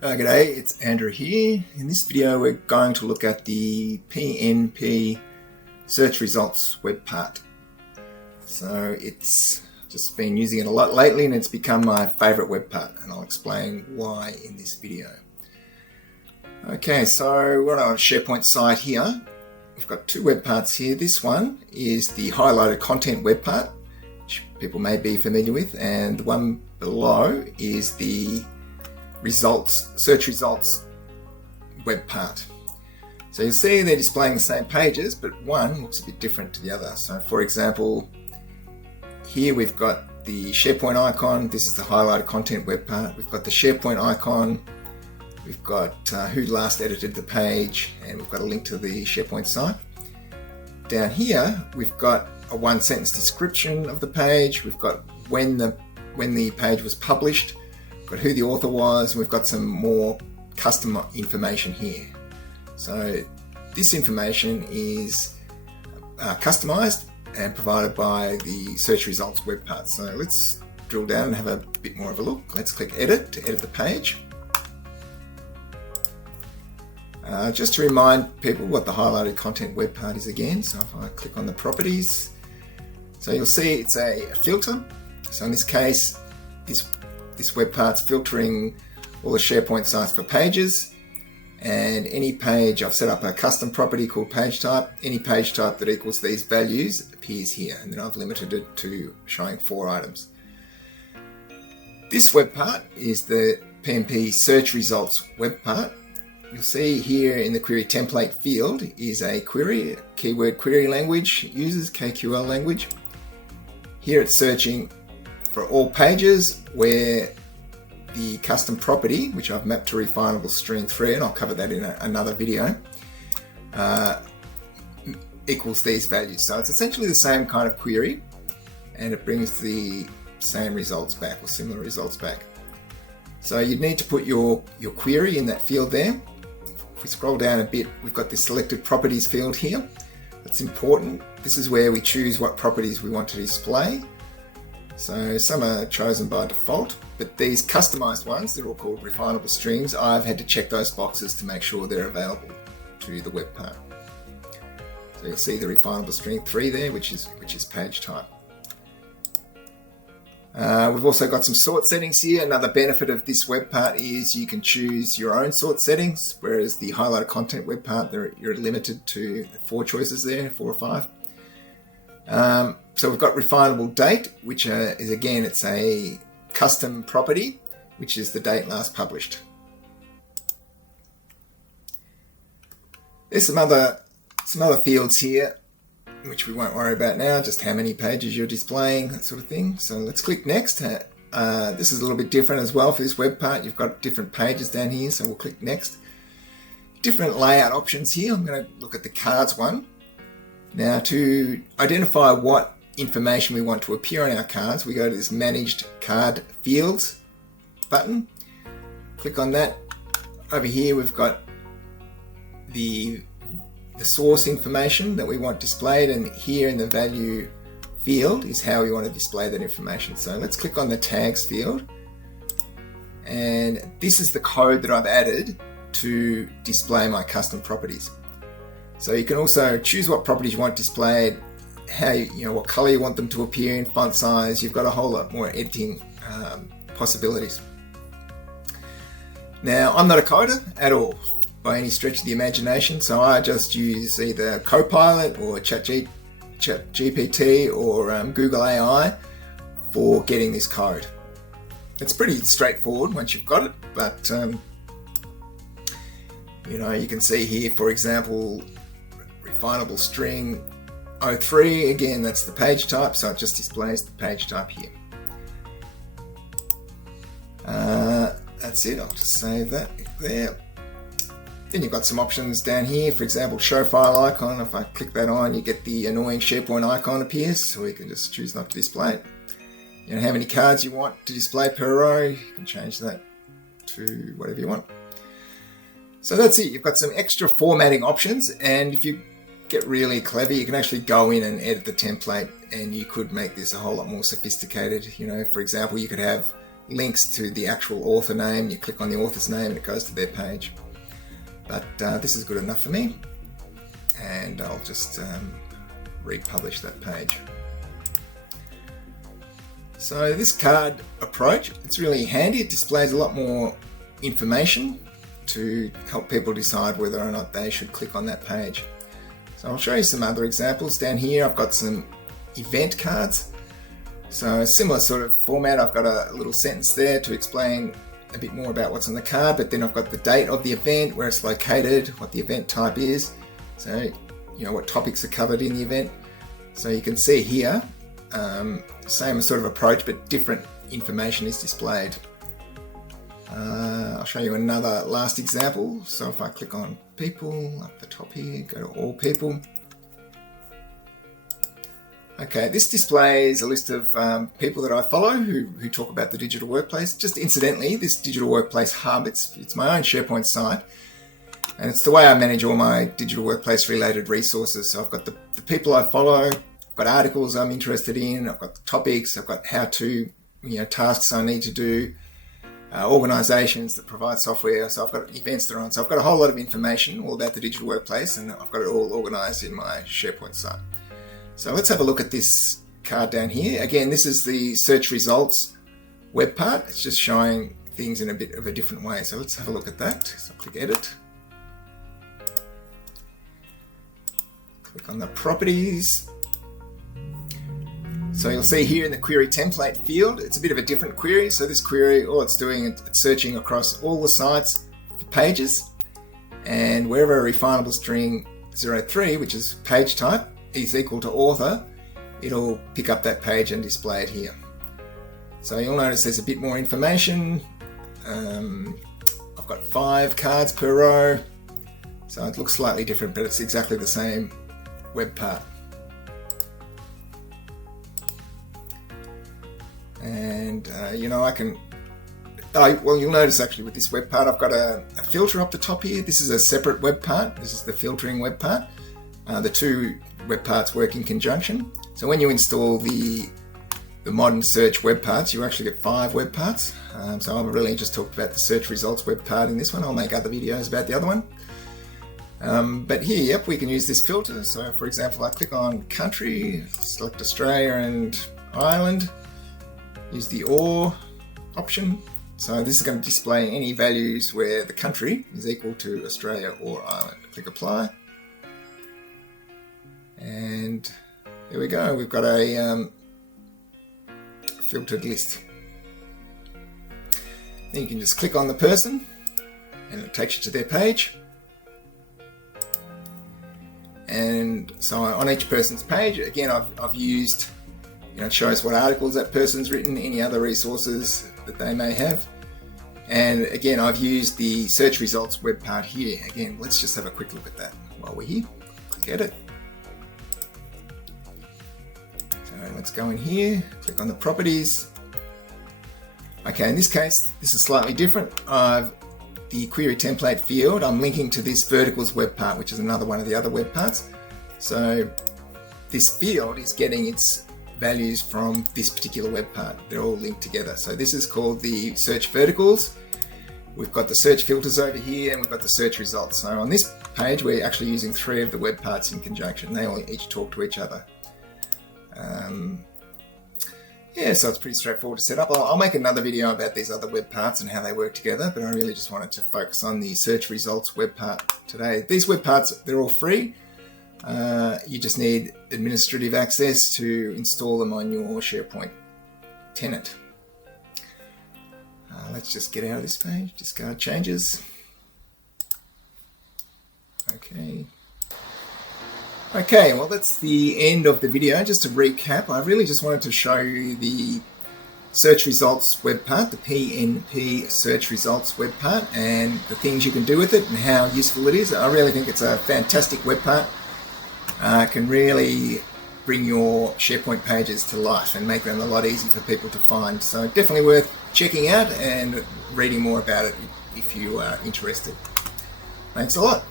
G'day, it's Andrew here. In this video we're going to look at the PnP Search Results web part. So it's just been using it a lot lately and it's become my favourite web part, and I'll explain why in this video. Okay, so we're on a SharePoint site here. We've got two web parts here. This one is the highlighted content web part, which people may be familiar with, and the one below is the search results web part. So you'll see they're displaying the same pages, but one looks a bit different to the other. So for example, here we've got the SharePoint icon. This is the highlighted content web part. We've got the SharePoint icon. We've got who last edited the page, and we've got a link to the SharePoint site. Down here, we've got a one-sentence description of the page. We've got when the page was published. Got who the author was, and we've got some more custom information here. So this information is customized and provided by the search results web part. So let's drill down and have a bit more of a look. Let's click edit to edit the page. Just to remind people what the highlighted content web part is again. So if I click on the properties, so you'll see it's a filter. So in this case, this web part's filtering all the SharePoint sites for pages, and any page, I've set up a custom property called page type. Any page type that equals these values appears here, and then I've limited it to showing 4 items. This web part is the PnP Search Results web part. You'll see here in the query template field is a query, keyword query language, uses KQL language. Here it's searching for all pages where the custom property, which I've mapped to refinable string 3, and I'll cover that in another video, equals these values. So it's essentially the same kind of query, and it brings the same results back, or similar results back. So you'd need to put your query in that field there. If we scroll down a bit, we've got this selected properties field here. That's important. This is where we choose what properties we want to display. So some are chosen by default, but these customized ones, they're all called refinable strings. I've had to check those boxes to make sure they're available to the web part. So you'll see the refinable string 3 there, which is page type. We've also got some sort settings here. Another benefit of this web part is you can choose your own sort settings, whereas the highlighted content web part, you're limited to 4 choices there, 4 or 5. So we've got refinable date, which is again, it's a custom property, which is the date last published. There's some other fields here, which we won't worry about now, just how many pages you're displaying, that sort of thing. So let's click next. This is a little bit different as well for this web part. You've got different pages down here, so we'll click next. Different layout options here. I'm going to look at the cards one. Now, to identify what information we want to appear on our cards, we go to this Managed Card Fields button. Click on that. Over here we've got the source information that we want displayed, and here in the value field is how we want to display that information. So let's click on the tags field, and this is the code that I've added to display my custom properties. So you can also choose what properties you want displayed, what color you want them to appear in, font size. You've got a whole lot more editing possibilities. Now, I'm not a coder at all by any stretch of the imagination, so I just use either Copilot or ChatGPT or Google AI for getting this code. It's pretty straightforward once you've got it, but you can see here, for example, refinable string 03, again, that's the page type, so it just displays the page type here. That's it, I'll just save that there. Then you've got some options down here, for example, show file icon. If I click that on, you get the annoying SharePoint icon appears, so you can just choose not to display it. How many cards you want to display per row, you can change that to whatever you want. So that's it, you've got some extra formatting options, and if you get really clever, you can actually go in and edit the template, and you could make this a whole lot more sophisticated. For example, you could have links to the actual author name. You click on the author's name and it goes to their page. But this is good enough for me, and I'll just republish that page. So this card approach, it's really handy. It displays a lot more information to help people decide whether or not they should click on that page. So I'll show you some other examples. Down here I've got some event cards. So a similar sort of format. I've got a little sentence there to explain a bit more about what's on the card, but then I've got the date of the event, where it's located, what the event type is, so you know what topics are covered in the event. So you can see here, same sort of approach, but different information is displayed. I'll show you another last example. So if I click on people up the top here, go to all people. Okay, this displays a list of people that I follow who talk about the digital workplace. Just incidentally, this digital workplace hub, it's my own SharePoint site, and it's the way I manage all my digital workplace related resources. So I've got the people I follow, I've got articles I'm interested in, I've got the topics, I've got how to, tasks I need to do, organizations that provide software, so I've got events that are on. So I've got a whole lot of information all about the digital workplace, and I've got it all organized in my SharePoint site. So let's have a look at this card down here. Again, this is the search results web part. It's just showing things in a bit of a different way. So let's have a look at that. So click edit. Click on the properties. So you'll see here in the query template field, it's a bit of a different query. So this query, all it's doing, it's searching across all the sites for pages, and wherever a refinable string 03, which is page type, is equal to author, it'll pick up that page and display it here. So you'll notice there's a bit more information. I've got 5 cards per row, so it looks slightly different, but it's exactly the same web part. And you'll notice actually with this web part, I've got a filter up the top here. This is a separate web part. This is the filtering web part. The two web parts work in conjunction. So when you install the modern search web parts, you actually get 5 web parts. So I've really just talked about the search results web part in this one. I'll make other videos about the other one. But here, yep, we can use this filter. So for example, I click on country, select Australia and Ireland, use the OR option. So this is going to display any values where the country is equal to Australia or Ireland. Click apply. And there we go, we've got a filtered list. Then you can just click on the person and it takes you to their page. And so on each person's page, again, I've used, it shows what articles that person's written, any other resources that they may have. And again, I've used the search results web part here. Again, let's just have a quick look at that while we're here. Click edit. Let's go in here, click on the properties. Okay, in this case, this is slightly different. The query template field, I'm linking to this verticals web part, which is another one of the other web parts. So this field is getting its values from this particular web part. They're all linked together. So this is called the search verticals. We've got the search filters over here, and we've got the search results. So on this page, we're actually using 3 of the web parts in conjunction. They all each talk to each other. So it's pretty straightforward to set up. I'll make another video about these other web parts and how they work together, but I really just wanted to focus on the search results web part today. These web parts, they're all free. You just need administrative access to install them on your SharePoint tenant. Let's just get out of this page, discard changes. Okay, well that's the end of the video. Just to recap, I really just wanted to show you the search results web part, the PnP Search Results web part, and the things you can do with it and how useful it is. I really think it's a fantastic web part. It can really bring your SharePoint pages to life and make them a lot easier for people to find. So definitely worth checking out and reading more about it if you are interested. Thanks a lot.